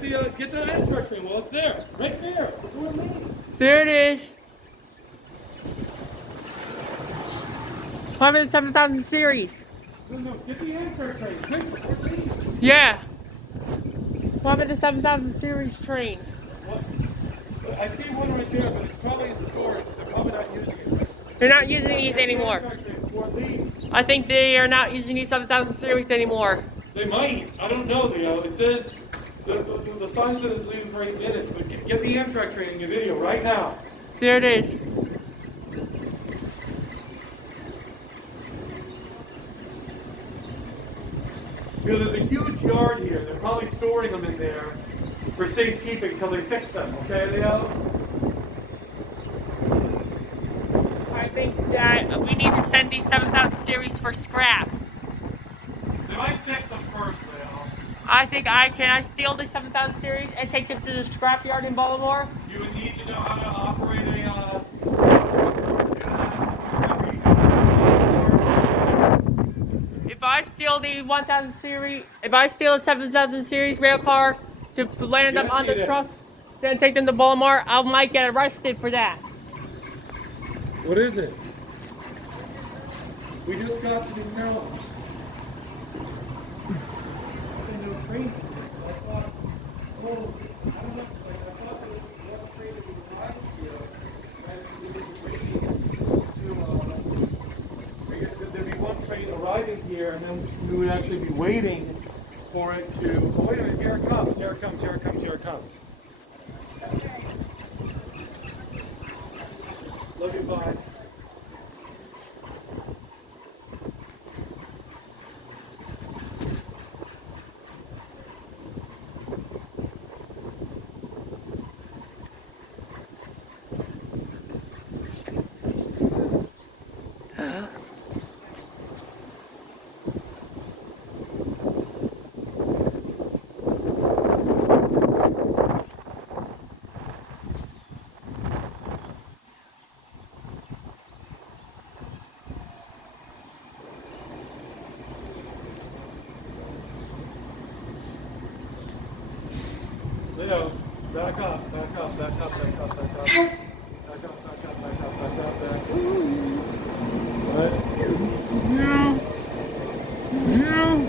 get the Amtrak train. Well, it's there, right there. It's where it leaves. There it is. What about the 7000 series? No, get the Amtrak train. Quick, before it leaves. Yeah. What about the 7000 series train? What? I see one right there, but it's probably in storage. They're probably not using it. They're not using these anymore. Get the Amtrak train before it leaves. I think they are not using these 7000 series anymore. They might. I don't know, Leo. It says the sign says it's leaving for 8 minutes, but get the Amtrak train in your video right now. There it is. You know, there's a huge yard here. They're probably storing them in there for safekeeping until they fix them. Okay, Leo? I think that we need to send these 7000 series for scrap. They might fix them first, Leo. I think can I steal the 7000 series and take them to the scrap yard in Baltimore? You would need to know how to operate a. If I steal the 1000 series, if I steal the 7000 series rail car to land them on the truck, then take them to Baltimore, I might get arrested for that. What is it? We just got to the Carrollton. No train. I thought, oh, I don't know. I thought there was one train that would arrive here, and we were waiting to. I guess there'd be one train arriving here, and then we would actually be waiting for it to. Oh, wait a minute! Here it comes! Here it comes! Here it comes! Here it comes! Love you, bye. Leo, back up, back up, back up, back up, back up. Back up, back up, back up, back up, back up. What? No. No.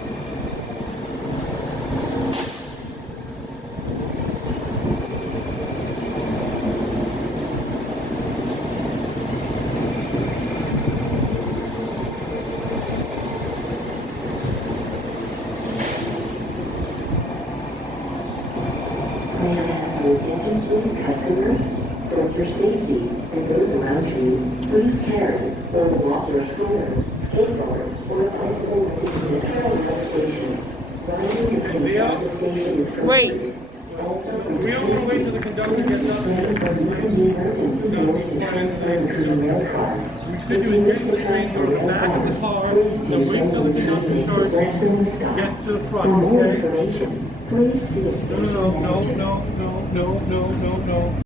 Attention customers, for your safety and those around you, please carry or walk your stroller, skateboard, or bicycle to the Carrollton station. Riding and the station is prohibited. Wait. We don't want to wait till the conductor gets up. We should do is get the train, go to the back of the car, and wait till the conductor gets to the front, okay? Please see a No, no, no, no, no, no, no, no, no.